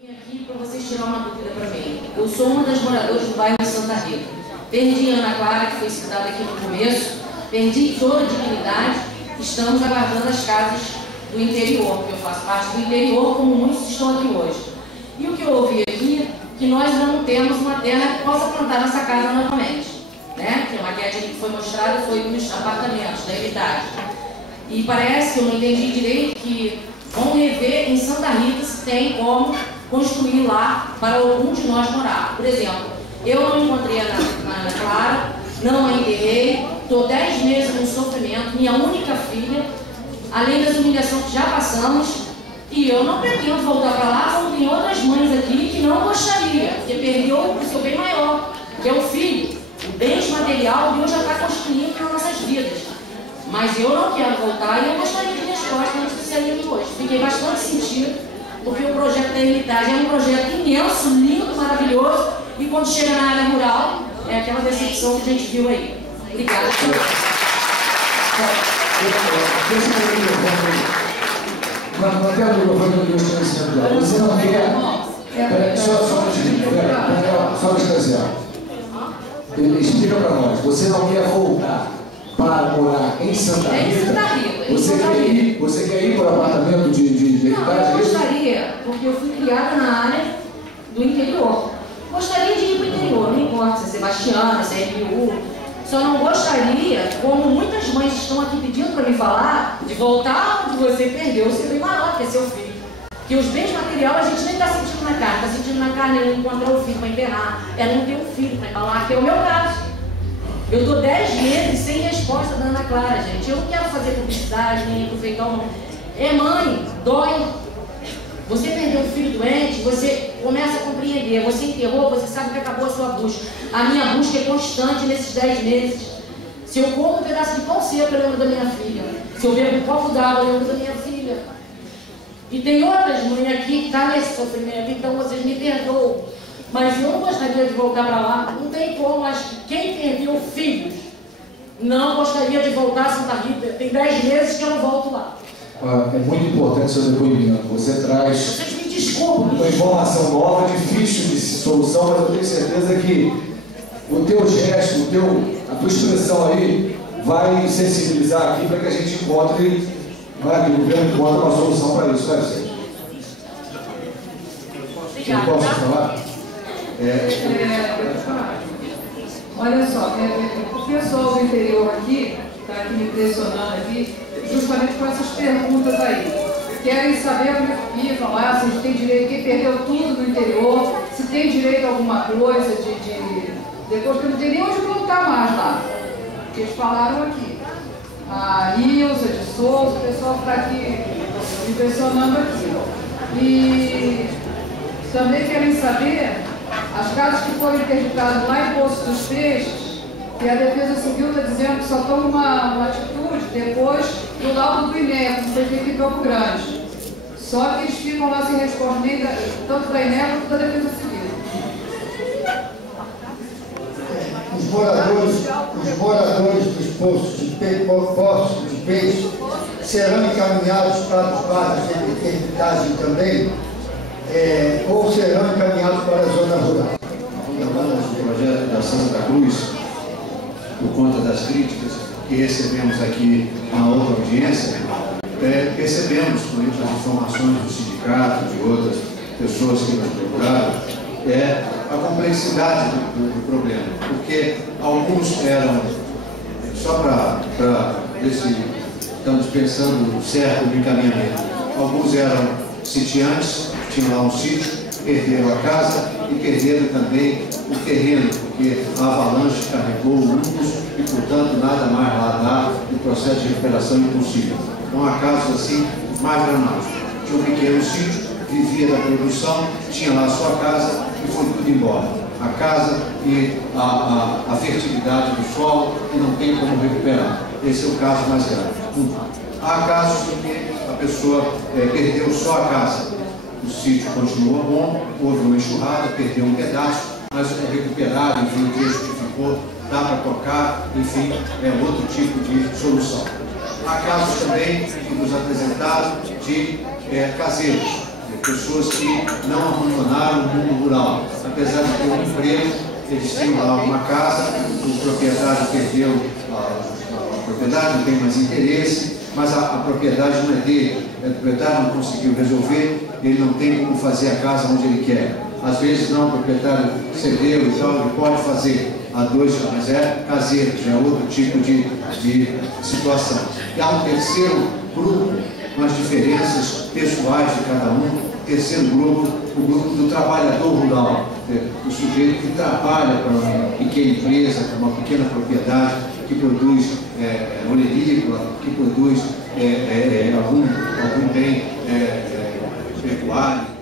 Vim aqui para vocês tirar uma dúvida para mim. Eu sou uma das moradoras do bairro de Santa Rita. Perdi a Ana Clara, que foi citada aqui no começo, perdi toda a dignidade. Estamos aguardando as casas do interior, porque eu faço parte do interior, como muitos estão aqui hoje. E o que eu ouvi aqui, que nós não temos uma terra que possa plantar nossa casa novamente. Né? Que a maquete que foi mostrada foi dos apartamentos, da Heritage. E parece que eu não entendi direito que vão rever em Santa Rita se tem como construir lá para algum de nós morar. Por exemplo, eu não encontrei a Ana Clara, não a enterrei, estou 10 meses no sofrimento, minha única filha, além das humilhações que já passamos, e eu não pretendo voltar para lá, como tem outras mães aqui que não gostaria, porque perdeu o seu bem maior, que é o filho. O bem material Deus já está construindo nas nossas vidas. Mas eu não quero voltar e eu gostaria de resposta antes de sair aqui hoje. Fiquei bastante sentido, porque o projeto da Heritage é um projeto imenso, lindo, maravilhoso, e quando chega na área rural, é aquela decepção que a gente viu aí. Obrigada. Até o microfone do meu esclarecimento. Você não quer. Só para esclarecer. Ele explica para nós. Você não quer voltar para morar em Santa Rita? Você quer ir para o apartamento de Heritage? Não, eu gostaria, porque eu fui criada na área do interior. Gostaria de ir para o interior, não importa se é Sebastiana, se é RU. Só não gostaria, como muitas mães estão aqui pedindo para me falar, de voltar onde você perdeu o seu bem maior, que é seu filho. Que os bens materiais a gente nem está sentindo na carne, está sentindo na carne não encontrar o filho para enterrar, é não ter um filho para embalar, que é o meu caso. Eu estou 10 meses sem resposta da Ana Clara, gente. Eu não quero fazer publicidade, nem aproveitar o nome. É mãe, dói. Você perdeu um filho doente, você começa a compreender, você enterrou, você sabe que acabou a sua busca. A minha busca é constante nesses 10 meses. Se eu como um pedaço de pão seco, eu lembro da minha filha. Se eu bebo um copo d'água, eu lembro da minha filha. E tem outras mães aqui que estão nesse sofrimento, então vocês me perdoam. Mas eu não gostaria de voltar para lá, não tem como, mas quem perdeu filhos não gostaria de voltar a Santa Rita. Tem 10 meses que eu não volto lá. É muito importante o seu depoimento. Você traz Vocês me desculpem. uma informação nova, difícil de solução, mas eu tenho certeza que o teu gesto, a tua expressão aí vai sensibilizar aqui para que a gente encontre, que o governo encontre uma solução para isso, né, Sérgio? Obrigada. Eu posso falar? Olha só, o pessoal do interior aqui, está aqui me impressionando aqui, justamente com essas perguntas aí. Querem saber como é que ficam lá, se a gente tem direito, quem perdeu tudo no interior, se tem direito a alguma coisa depois que eu não tem nem onde voltar mais lá. Porque eles falaram aqui. A Ilza de Souza, o pessoal está aqui me impressionando aqui. E também querem saber as casas que foram interdicadas lá em Poço dos Peixes, que a Defesa Civil está dizendo que só toma uma atitude depois do laudo do INEA, que foi feito em Campo Grande. Só que eles ficam lá sem resposta, nem tanto da INEA quanto da Defesa Civil. Os moradores dos poços de peixe serão encaminhados para os bairros de Heritage também, ou serão encaminhados para a zona rural. O projeto da Santa Cruz, por conta das críticas que recebemos aqui na outra audiência, percebemos com as informações do sindicato, de outras pessoas que nos procuraram, a complexidade do problema, porque alguns eram, só para ver se estamos pensando certo no encaminhamento, alguns eram sitiantes, tinham lá um sítio, perderam a casa e perderam também o terreno, porque a avalanche carregou muros e, portanto, nada mais lá dá, o processo de recuperação impossível. Então, há casos assim mais dramáticos. Tinha um pequeno sítio, vivia da produção, tinha lá a sua casa e foi tudo embora. A casa e a fertilidade do solo e não tem como recuperar. Esse é o caso mais grave. Há casos em que a pessoa perdeu só a casa. O sítio continua bom, houve uma enxurrada, perdeu um pedaço, mas é recuperado, enfim, o trecho que ficou, dá para tocar, enfim, é outro tipo de solução. Há casos também que nos apresentaram de caseiros, pessoas que não abandonaram o mundo rural. Apesar de ter um emprego, eles tinham lá uma casa, o proprietário perdeu a propriedade, não tem mais interesse, mas a propriedade não é dele, o proprietário não conseguiu resolver, ele não tem como fazer a casa onde ele quer. Às vezes não, o proprietário cedeu e tal, ele pode fazer a dois, mas é caseiro, já é outro tipo de situação. E há um terceiro grupo, com as diferenças pessoais de cada um, terceiro grupo, o grupo do trabalhador rural, o sujeito que trabalha para uma pequena empresa, para uma pequena propriedade, que produz olerícola, que produz algum bem pecuário.